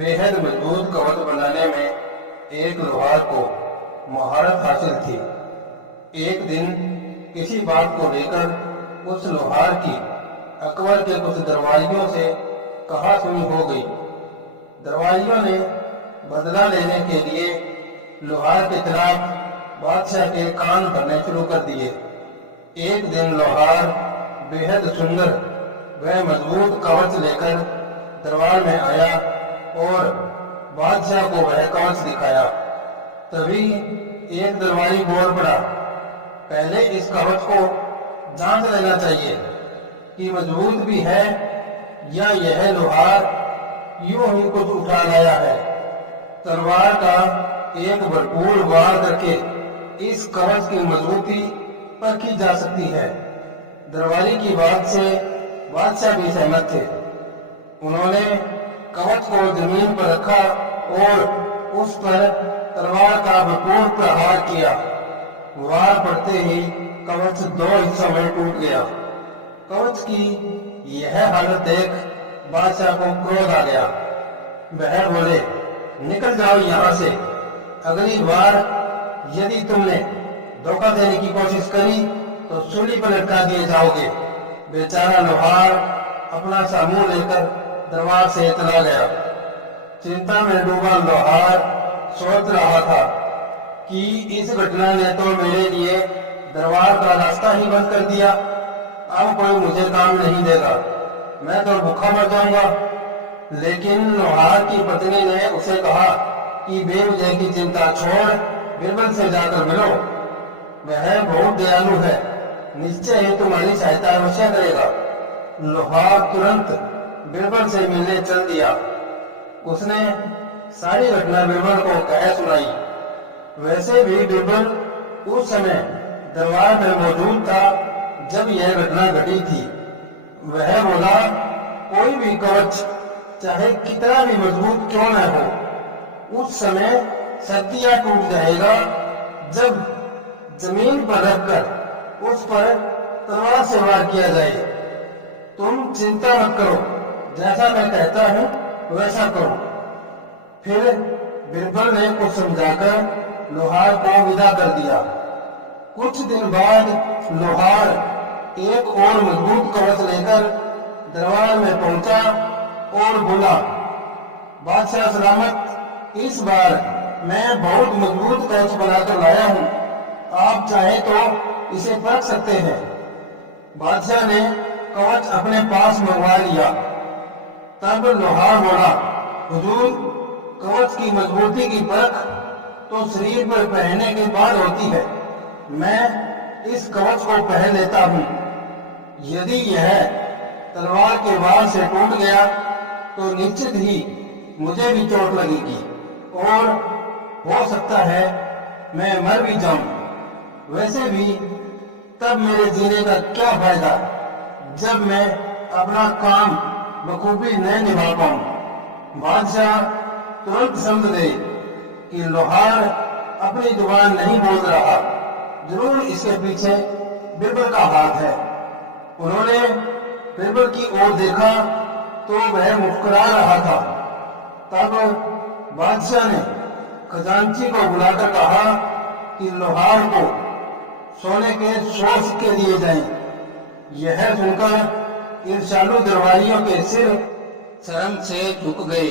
बेहद मजबूत कवच बनाने में एक लोहार को महारत हासिल थी। एक दिन किसी बात को लेकर उस लोहार की अकबर के कुछ दरबारियों से कहा सुनी हो गई। दरबारियों ने बदला लेने के लिए लोहार के खिलाफ बादशाह के कान भरने शुरू कर दिए। एक दिन लोहार बेहद सुंदर वह मजबूत कवच लेकर दरबार में आया और बादशाह को वह कवच दिखाया। तभी एक दरबारी बोल पड़ा, पहले इस कवच को जांच लेना चाहिए कि मजबूत भी है या यह लोहार यूं ही कुछ उठा लाया है। तलवार का एक भरपूर वार करके इस कवच की मजबूती परखी जा सकती है। दरबारी की बात से बादशाह भी सहमत थे। उन्होंने कवच को जमीन पर रखा और उस पर तलवार का भरपूर प्रहार किया। वार पड़ते ही कवच दो हिस्सों में टूट गया। कवच की यह हालत देख बादशाह को क्रोध आ गया। वह बोले, निकल जाओ यहाँ से। अगली बार यदि तुमने धोखा देने की कोशिश करी तो सूली पर लटका दिए जाओगे। बेचारा लोहार अपना सा मुंह लेकर दरबार से चला गया। चिंता में डूबा लोहार सोच रहा था कि इस घटना ने तो मेरे लिए दरबार का रास्ता ही बंद कर दिया। अब कोई मुझे काम नहीं देगा, मैं तो भूखा मर जाऊंगा। लेकिन लोहार की पत्नी ने उसे कहा कि बेवजह की चिंता छोड़ बिरबल से जाकर मिलो। वह बहुत दयालु है, निश्चय ही तुम्हारी सहायता अवश्य करेगा। लोहार तुरंत बिरबल से मिलने चल दिया। उसने सारी घटना बिरबल को कह सुनाई। वैसे भी बिरबल उस समय दरबार में मौजूद था जब यह घटना घटी थी। वह बोला, कोई भी कवच चाहे कितना भी मजबूत क्यों न हो, उस समय शक्तियां टूट जाएगा जब जमीन पर रखकर उस पर तलवार से वार किया जाए। तुम चिंता मत करो, जैसा मैं कहता हूँ वैसा करो। फिर बिरबल ने कुछ समझाकर लोहार को विदा कर दिया। कुछ दिन बाद लोहार एक और मजबूत कवच लेकर दरबार में पहुंचा और बोला, बादशाह सलामत, इस बार मैं बहुत मजबूत कवच बनाकर लाया हूँ। आप चाहे तो इसे परख सकते हैं। बादशाह ने कवच अपने पास मंगवा लिया। तब लोहार बोला, हुजूर, कवच की मजबूती की परख तो शरीर पर पहनने के बाद होती है। मैं इस कवच को पहन लेता हूँ। यदि यह तलवार के वार से टूट गया तो निश्चित ही मुझे भी चोट लगेगी और हो सकता है मैं मर भी जाऊं। वैसे भी तब मेरे जीने का क्या फायदा जब मैं अपना काम बखूबी नहीं निभा पाऊं। बादशाह तुरंत समझ गए कि लोहार अपनी जुबान नहीं बोल रहा, जरूर इसके पीछे बिरबल का हाथ है। उन्होंने बिरबल की ओर देखा तो वह मुस्कुरा रहा था। तब बादशाह ने खजांची को बुलाकर कहा कि लोहार को सोने के 100 सिक्के दिए जाएं। यह सुनकर ईर्ष्यालु दरबारियों के सिर शर्म से झुक गए।